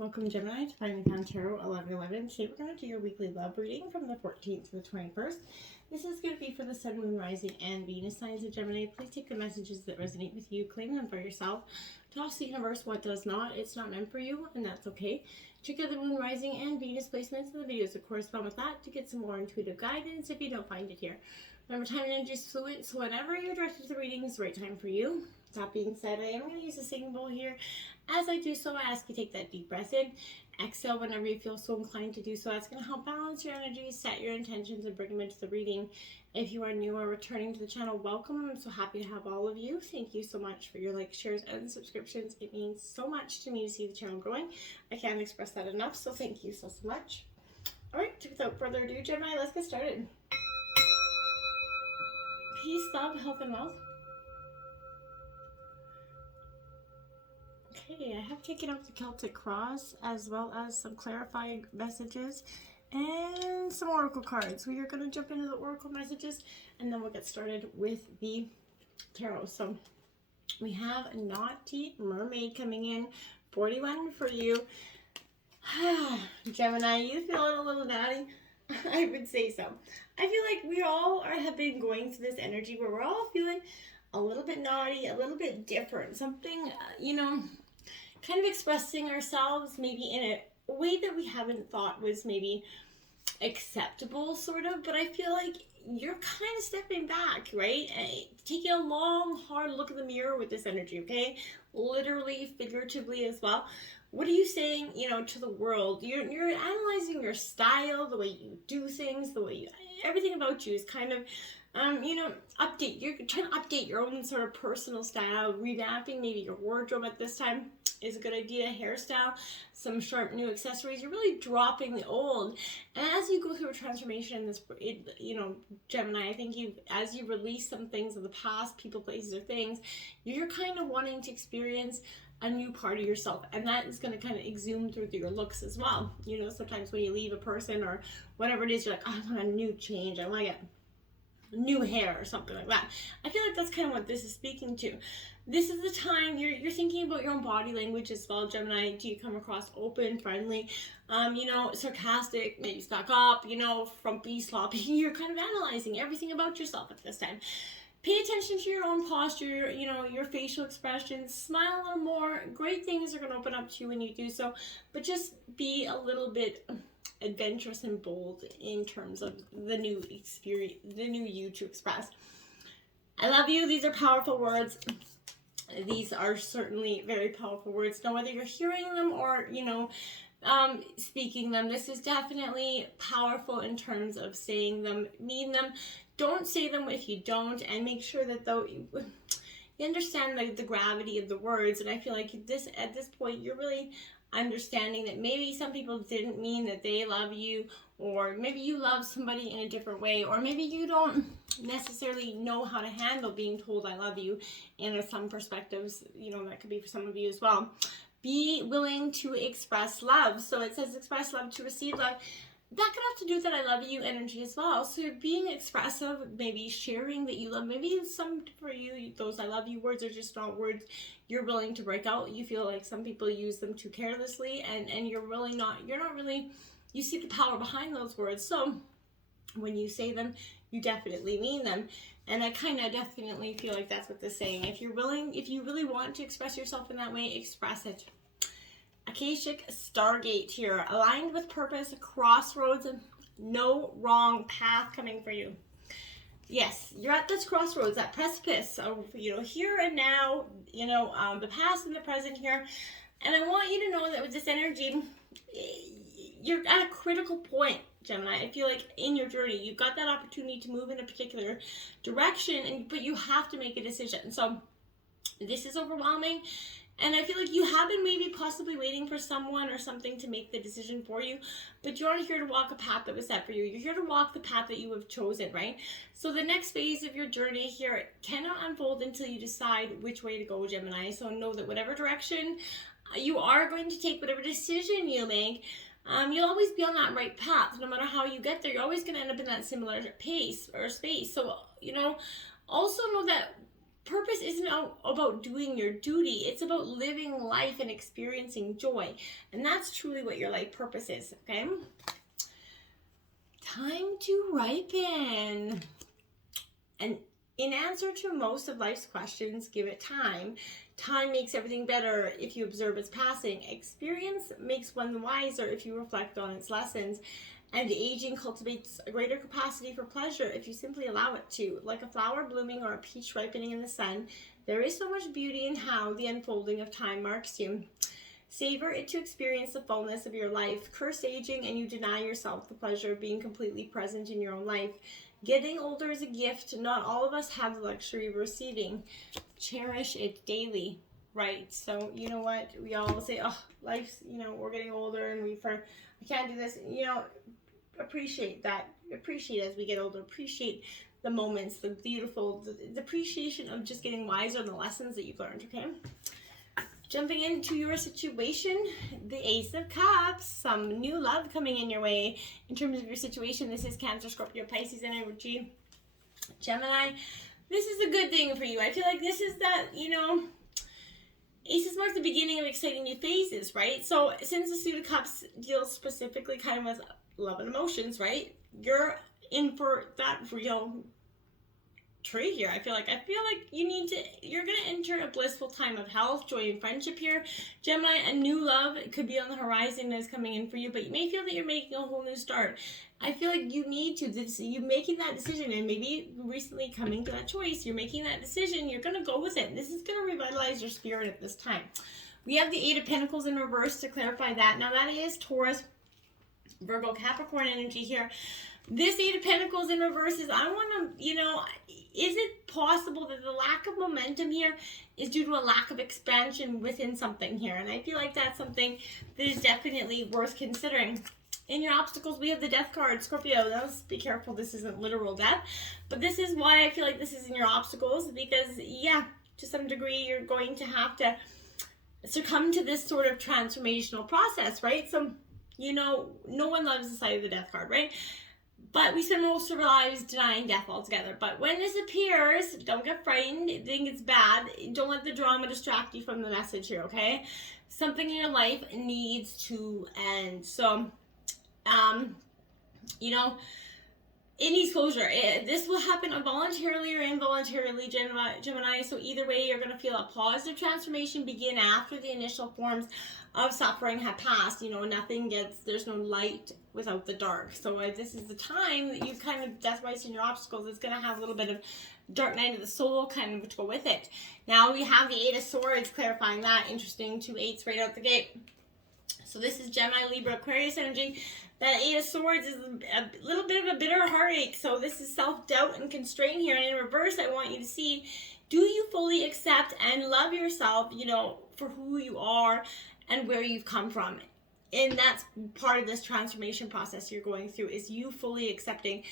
Welcome, Gemini, to Finding Con Tarot 1111. Today we're going to do your weekly love reading from the 14th to the 21st. This is going to be for the Sun, Moon, Rising, and Venus signs of Gemini. Please take the messages that resonate with you, claim them for yourself. Toss the universe what does not. It's not meant for you, and that's okay. Check out the Moon, Rising, and Venus placements in the videos that correspond with that to get some more intuitive guidance if you don't find it here. Remember, time and energy is fluid, so whenever you're directed to the reading is the right time for you. That being said, I am going to use a singing bowl here. As I do so, I ask you to take that deep breath in. Exhale whenever you feel so inclined to do so. That's going to help balance your energy, set your intentions, and bring them into the reading. If you are new or returning to the channel, welcome. I'm so happy to have all of you. Thank you so much for your likes, shares, and subscriptions. It means so much to me to see the channel growing. I can't express that enough, so thank you so much. All right, without further ado, Gemini, let's get started. Peace, love, health, and wealth. Okay, I have taken out the Celtic Cross as well as some clarifying messages and some oracle cards. We are going to jump into the oracle messages and then we'll get started with the tarot. So we have a Naughty Mermaid coming in, 41 for you. Gemini, you feeling a little naughty? I would say so. I feel like we all have been going through this energy where we're all feeling a little bit naughty, a little bit different. Something, kind of expressing ourselves maybe in a way that we haven't thought was maybe acceptable, sort of. But I feel like you're kind of stepping back, right? Taking a long, hard look in the mirror with this energy, okay? Literally, figuratively as well. What are you saying, to the world? You're analyzing your style, the way you do things, the way you, everything about you is kind of, update. You're trying to update your own sort of personal style, revamping maybe your wardrobe at this time is a good idea. Hairstyle, some sharp new accessories. You're really dropping the old. And as you go through a transformation in this, Gemini, I think as you release some things of the past, people, places, or things, you're kind of wanting to experience a new part of yourself, and that is going to kind of exude through your looks as well. Sometimes when you leave a person or whatever it is, you're like, I want a new change. I want to get new hair or something like that. I feel like that's kind of what this is speaking to. This is the time you're thinking about your own body language as well, Gemini. Do you come across open, friendly, sarcastic, maybe stuck up, frumpy, sloppy? You're kind of analyzing everything about yourself at this time. Pay attention to your own posture, your facial expressions. Smile a little more. Great things are going to open up to you when you do so. But just be a little bit adventurous and bold in terms of the new experience, the new you to express. I love you. These are powerful words. These are certainly very powerful words. Now, whether you're hearing them or, speaking them, this is definitely powerful in terms of saying them, mean them. Don't say them if you don't, and make sure that though you understand the gravity of the words. And I feel like at this point, you're really understanding that maybe some people didn't mean that they love you, or maybe you love somebody in a different way, or maybe you don't necessarily know how to handle being told I love you. And some perspectives, that could be for some of you as well. Be willing to express love. So it says express love to receive love. That could have to do with that I love you energy as well. So being expressive, maybe sharing that you love, maybe some for you, those I love you words are just not words you're willing to break out. You feel like some people use them too carelessly, and you're not really, you see the power behind those words. So when you say them, you definitely mean them. And I kind of definitely feel like that's what this is saying. If you really want to express yourself in that way, express it. Akashic Stargate here, aligned with purpose, crossroads, and no wrong path coming for you. Yes, you're at this crossroads, that precipice of, here and now, the past and the present here. And I want you to know that with this energy, you're at a critical point, Gemini. I feel like in your journey, you've got that opportunity to move in a particular direction, but you have to make a decision. So this is overwhelming. And I feel like you have been maybe possibly waiting for someone or something to make the decision for you, but you're here to walk a path that was set for you. You're here to walk the path that you have chosen, right? So the next phase of your journey here cannot unfold until you decide which way to go, Gemini. So know that whatever direction you are going to take, whatever decision you make, you'll always be on that right path. No matter how you get there, you're always going to end up in that similar pace or space. So, also know that purpose isn't about doing your duty. It's about living life and experiencing joy. And that's truly what your life purpose is, okay? Time to ripen. And in answer to most of life's questions, give it time. Time makes everything better if you observe its passing. Experience makes one wiser if you reflect on its lessons. And aging cultivates a greater capacity for pleasure if you simply allow it to. Like a flower blooming or a peach ripening in the sun, there is so much beauty in how the unfolding of time marks you. Savor it to experience the fullness of your life. Curse aging and you deny yourself the pleasure of being completely present in your own life. Getting older is a gift not all of us have the luxury of receiving. Cherish it daily. Right, so you know what? We all say, oh, life's, we're getting older and I can't do this. Appreciate that. Appreciate as we get older. Appreciate the moments, the beautiful, the appreciation of just getting wiser and the lessons that you've learned, okay? Jumping into your situation, the Ace of Cups, some new love coming in your way. In terms of your situation, this is Cancer, Scorpio, Pisces energy. Gemini, this is a good thing for you. I feel like this is that, Aces mark the beginning of exciting new phases, right? So since the Suit of Cups deals specifically kind of with love and emotions, right? You're in for that real treat here. I feel like you're going to enter a blissful time of health, joy, and friendship here. Gemini, a new love could be on the horizon that's coming in for you, but you may feel that you're making a whole new start. I feel like you need to, you're making that decision, and maybe recently coming to that choice, you're making that decision, you're going to go with it. This is going to revitalize your spirit at this time. We have the Eight of Pentacles in reverse to clarify that. Now that is Taurus, Virgo, Capricorn energy here. This Eight of Pentacles in reverse is, I want to, is it possible that the lack of momentum here is due to a lack of expansion within something here? And I feel like that's something that is definitely worth considering. In your obstacles, we have the Death card, Scorpio. Now, let's be careful, this isn't literal death. But this is why I feel like this is in your obstacles, because, yeah, to some degree, you're going to have to succumb to this sort of transformational process, right? So, no one loves the sight of the Death card, right? But we spend most of our lives denying death altogether. But when this appears, don't get frightened. Think it's bad. Don't let the drama distract you from the message here, okay? Something in your life needs to end. So, it needs closure. This will happen voluntarily or involuntarily, Gemini. So either way, you're going to feel a positive transformation begin after the initial forms of suffering have passed. There's no light without the dark. So this is the time that you that's why it's in your obstacles. It's going to have a little bit of dark night of the soul kind of to go with it. Now we have the Eight of Swords clarifying that. Interesting, 2 8s right out the gate. So this is Gemini, Libra, Aquarius energy. That Eight of Swords is a little bit of a bitter heartache. So this is self-doubt and constraint here. And in reverse, I want you to see, do you fully accept and love yourself, for who you are and where you've come from? And that's part of this transformation process you're going through, is you fully accepting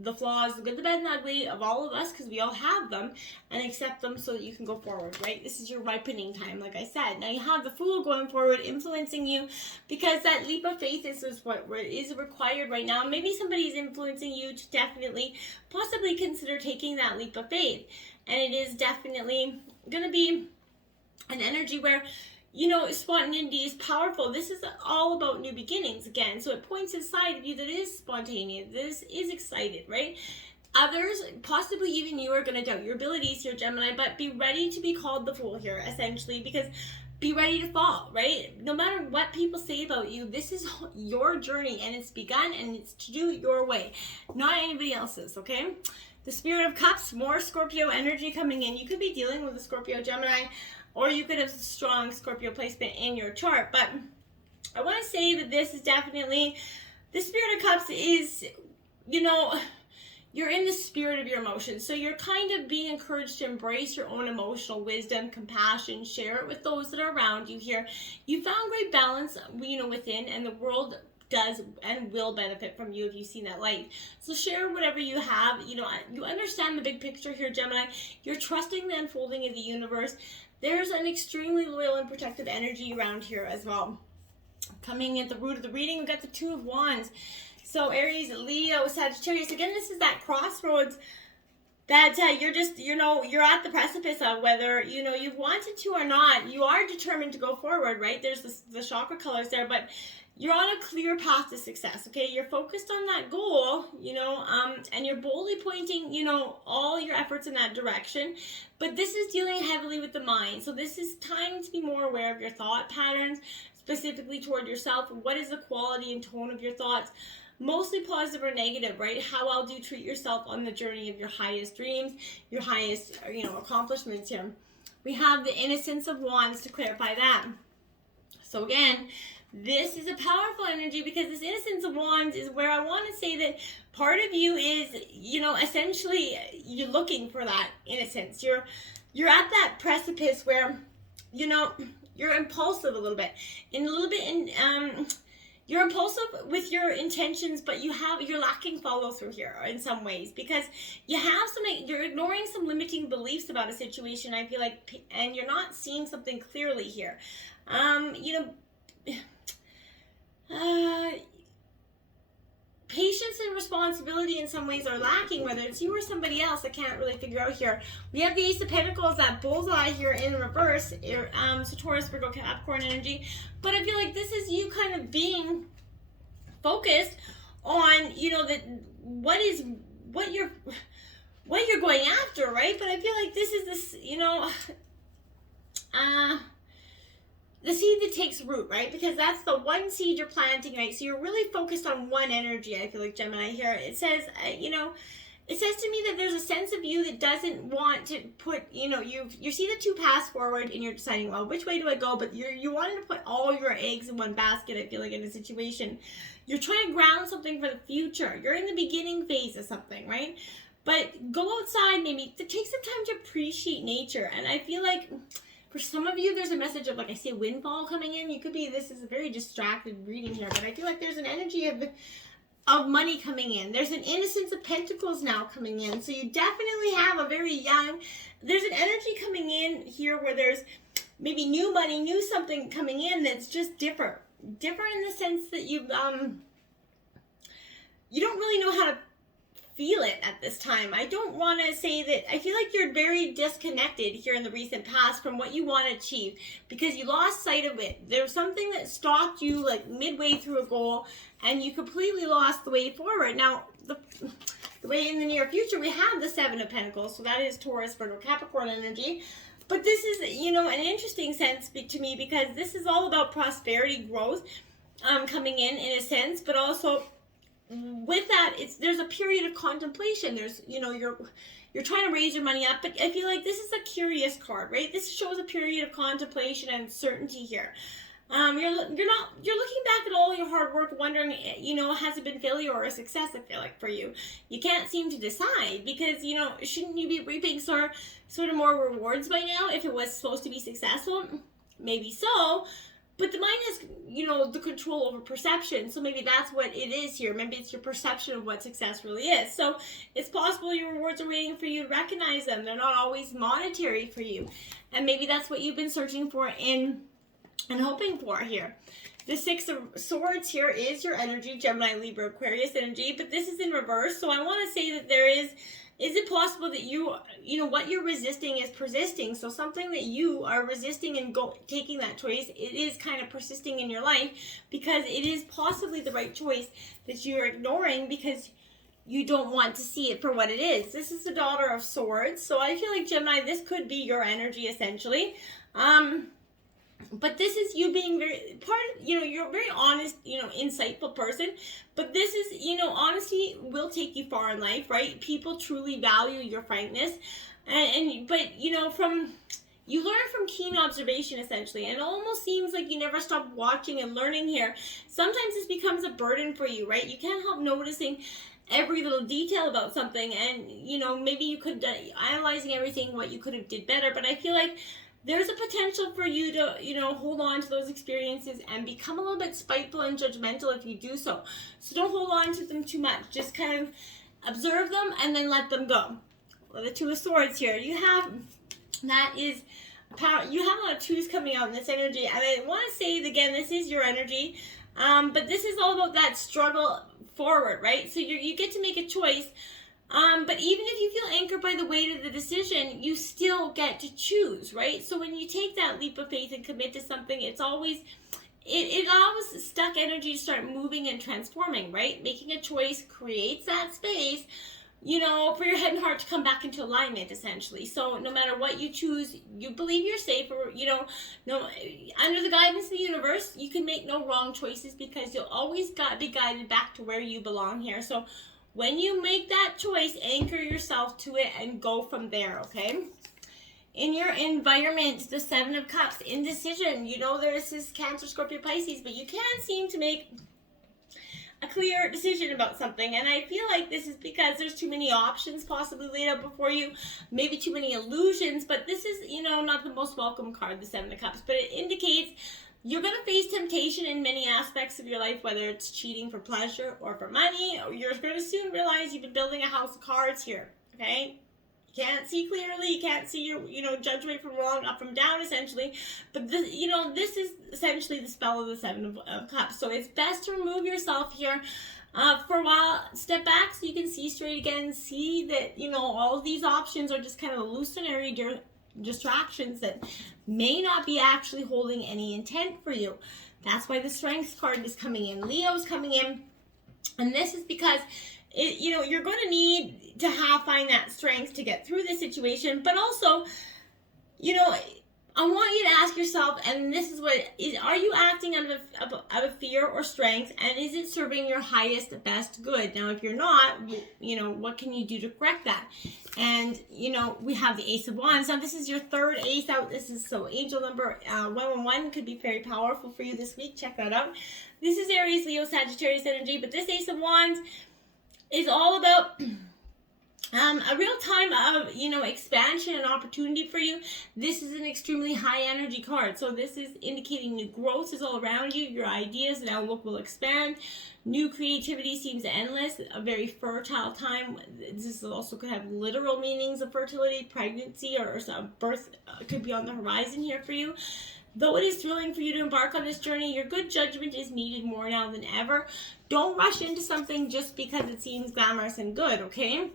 the flaws, the good, the bad, and the ugly of all of us, because we all have them, and accept them so that you can go forward, right? This is your ripening time, like I said. Now you have the Fool going forward, influencing you, because that leap of faith is what is required right now. Maybe somebody's influencing you to definitely, possibly consider taking that leap of faith. And it is definitely going to be an energy where, spontaneity is powerful. This is all about new beginnings again. So it points inside of you that is spontaneous. This is excited, right? Others, possibly even you, are going to doubt your abilities here, Gemini, but be ready to be called the fool here, essentially, because be ready to fall, right? No matter what people say about you, this is your journey, and it's begun, and it's to do it your way, not anybody else's, okay? The Spirit of Cups, more Scorpio energy coming in. You could be dealing with a Scorpio, Gemini, or you could have strong Scorpio placement in your chart. But I want to say that this is definitely, the Spirit of Cups is, you're in the spirit of your emotions. So you're kind of being encouraged to embrace your own emotional wisdom, compassion, share it with those that are around you here. You found great balance, within, and the world does and will benefit from you if you see that light. So share whatever you have. You understand the big picture here, Gemini. You're trusting the unfolding of the universe. There's an extremely loyal and protective energy around here as well. Coming at the root of the reading, we've got the Two of Wands. So Aries, Leo, Sagittarius. Again, this is that crossroads that you're at the precipice of whether, you've wanted to or not. You are determined to go forward, right? There's the chakra colors there, but you're on a clear path to success, okay? You're focused on that goal, and you're boldly pointing, all your efforts in that direction. But this is dealing heavily with the mind. So this is time to be more aware of your thought patterns, specifically toward yourself. What is the quality and tone of your thoughts? Mostly positive or negative, right? How well do you treat yourself on the journey of your highest dreams, your highest, accomplishments here? We have the Innocence of Wands to clarify that. So again, this is a powerful energy, because this Innocence of Wands is where I want to say that part of you is, essentially you're looking for that innocence. You're at that precipice where, you're impulsive a little bit. You're impulsive with your intentions, but you're lacking follow through here in some ways, because you're ignoring some limiting beliefs about a situation, I feel like, and you're not seeing something clearly here. Patience and responsibility in some ways are lacking, whether it's you or somebody else. I can't really figure out here. We have the Ace of Pentacles, that bullseye here in reverse, so Taurus, Virgo, Capricorn energy. But I feel like this is you kind of being focused on, what you're going after, right? But I feel like this is this, the seed that takes root, right? Because that's the one seed you're planting, right? So you're really focused on one energy, I feel like, Gemini here. It says, it says to me that there's a sense of you that doesn't want to put, you see the two paths forward and you're deciding, well, which way do I go? But you're wanting to put all your eggs in one basket, I feel like, in a situation. You're trying to ground something for the future. You're in the beginning phase of something, right? But go outside, maybe take some time to appreciate nature. And I feel like for some of you, there's a message of, like I say, windfall coming in. This is a very distracted reading here, but I feel like there's an energy of money coming in. There's an Innocence of Pentacles now coming in. So you definitely have a very there's an energy coming in here where there's maybe new money, new something coming in that's just different. Different in the sense that you don't really know how to feel it at this time. I don't want to say that. I feel like you're very disconnected here in the recent past from what you want to achieve, because you lost sight of it. There's something that stopped you like midway through a goal, and you completely lost the way forward. Now, the way in the near future, we have the Seven of Pentacles, so that is Taurus, Virgo, Capricorn energy. But this is, an interesting sense to me, because this is all about prosperity, growth, coming in a sense, but also with that, there's a period of contemplation. There's, you're trying to raise your money up, but I feel like this is a curious card, right? This shows a period of contemplation and uncertainty here. You're looking back at all your hard work, wondering, has it been failure or a success? I feel like for you, you can't seem to decide, because shouldn't you be reaping sort of more rewards by now if it was supposed to be successful? Maybe so. But the mind has, the control over perception. So maybe that's what it is here. Maybe it's your perception of what success really is. So it's possible your rewards are waiting for you to recognize them. They're not always monetary for you. And maybe that's what you've been searching for and hoping for here. The Six of Swords here is your energy, Gemini, Libra, Aquarius energy. But this is in reverse. So I want to say that there is it possible that what you're resisting is persisting? So something that you are resisting and taking that choice, it is kind of persisting in your life, because it is possibly the right choice that you're ignoring because you don't want to see it for what it is. This is the Daughter of Swords. So I feel like, Gemini, this could be your energy essentially. But this is you being you're a very honest, insightful person. But this is, honesty will take you far in life, right? People truly value your frankness. But you learn from keen observation, essentially. And it almost seems like you never stop watching and learning here. Sometimes this becomes a burden for you, right? You can't help noticing every little detail about something. And, maybe you could, analyzing everything, what you could have did better. But I feel like there's a potential for you to, hold on to those experiences and become a little bit spiteful and judgmental if you do so. So don't hold on to them too much. Just kind of observe them and then let them go. Well, the Two of Swords here. You have power. You have a lot of twos coming out in this energy. And I want to say, again, this is your energy. But this is all about that struggle forward, right? So you get to make a choice. But even if you feel anchored by the weight of the decision, you still get to choose, right? So when you take that leap of faith and commit to something, it's always, it allows stuck energy to start moving and transforming, right? Making a choice creates that space, you know, for your head and heart to come back into alignment, essentially. So no matter what you choose, you believe you're safe, or, you know, no, under the guidance of the universe, you can make no wrong choices, because you'll always be guided back to where you belong here. So when you make that choice, anchor yourself to it and go from there, okay? In your environment, the Seven of Cups, indecision. You know, there's this Cancer, Scorpio, Pisces, but you can't seem to make a clear decision about something. And I feel like this is because there's too many options possibly laid out before you, maybe too many illusions. But this is, you know, not the most welcome card, the Seven of Cups, but it indicates you're going to face temptation in many aspects of your life, whether it's cheating for pleasure or for money. Or you're going to soon realize you've been building a house of cards here, okay? You can't see clearly. You can't see your, you know, judge right from wrong, up from down, essentially. But, this, you know, this is essentially the spell of the Seven of Cups. So it's best to remove yourself here for a while. Step back so you can see straight again. See that, you know, all of these options are just kind of illusionary distractions that may not be actually holding any intent for you. That's why the Strength card is coming in. Leo's coming in. And this is because you know, you're going to need to find that strength to get through this situation. But also, you know, I want you to ask yourself, and this is what is: are you acting out of fear or strength, and is it serving your highest, best good? Now, if you're not, you know, what can you do to correct that? And, you know, we have the Ace of Wands. Now, this is your third ace out. This is, so angel number 111 could be very powerful for you this week. Check that out. This is Aries, Leo, Sagittarius energy, but this Ace of Wands is all about a real time of, you know, expansion and opportunity for you. This is an extremely high energy card. So this is indicating new growth is all around you. Your ideas and outlook will expand. New creativity seems endless. A very fertile time. This also could have literal meanings of fertility, pregnancy, or some birth could be on the horizon here for you. Though it is thrilling for you to embark on this journey, your good judgment is needed more now than ever. Don't rush into something just because it seems glamorous and good, okay?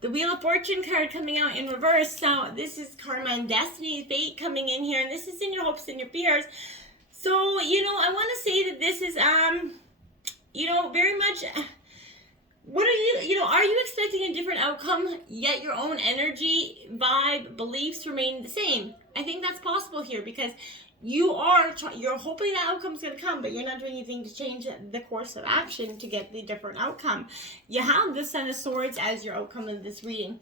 The Wheel of Fortune card coming out in reverse. So this is karma and destiny, fate coming in here, and this is in your hopes and your fears. So, you know, I want to say that this is, you know, very much, what are you know, are you expecting a different outcome, yet your own energy, vibe, beliefs remain the same? I think that's possible here, because you're hoping the outcome's going to come, but you're not doing anything to change the course of action to get the different outcome. You have the Sun of Swords as your outcome of this reading.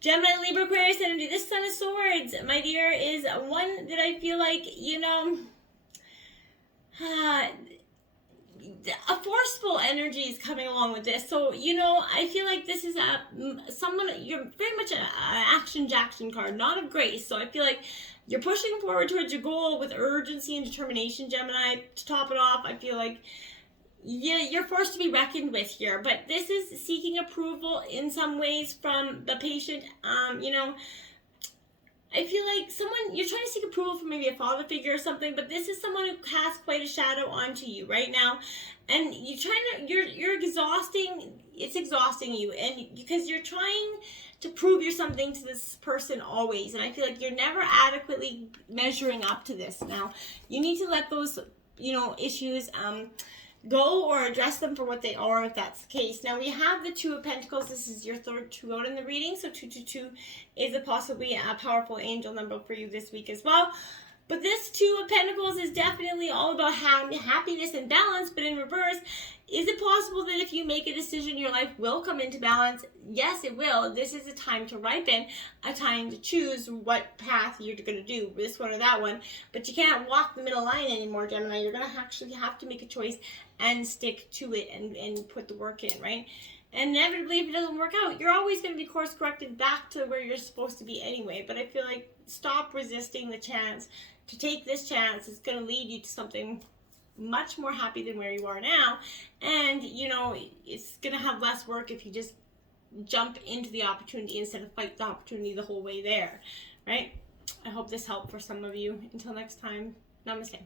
Gemini, Libra, Aquarius energy. This Sun of Swords, my dear, is one that I feel like, you know, a forceful energy is coming along with this. So, you know, I feel like this is you're very much an action Jackson card, not of grace. So I feel like you're pushing forward towards your goal with urgency and determination, Gemini. To top it off, I feel like you're forced to be reckoned with here. But this is seeking approval in some ways from the patient. You know, I feel like you're trying to seek approval from maybe a father figure or something, but this is someone who casts quite a shadow onto you right now. And you're exhausting, it's exhausting you. And because you're trying to prove you're something to this person always. And I feel like you're never adequately measuring up to this. Now, you need to let those, you know, issues go, or address them for what they are, if that's the case. Now, we have the Two of Pentacles. This is your third two out in the reading. So 222 is possibly a powerful angel number for you this week as well. But this Two of Pentacles is definitely all about happiness and balance, but in reverse. Is it possible that if you make a decision, your life will come into balance? Yes, it will. This is a time to ripen, a time to choose what path you're going to do, this one or that one. But you can't walk the middle line anymore, Gemini. You're going to actually have to make a choice and stick to it and put the work in, right? And inevitably, if it doesn't work out, you're always going to be course corrected back to where you're supposed to be anyway. But I feel like stop resisting the chance to take this chance. It's going to lead you to something much more happy than where you are now. And, you know, it's going to have less work if you just jump into the opportunity instead of fight the opportunity the whole way there, right? I hope this helped for some of you. Until next time, namaste.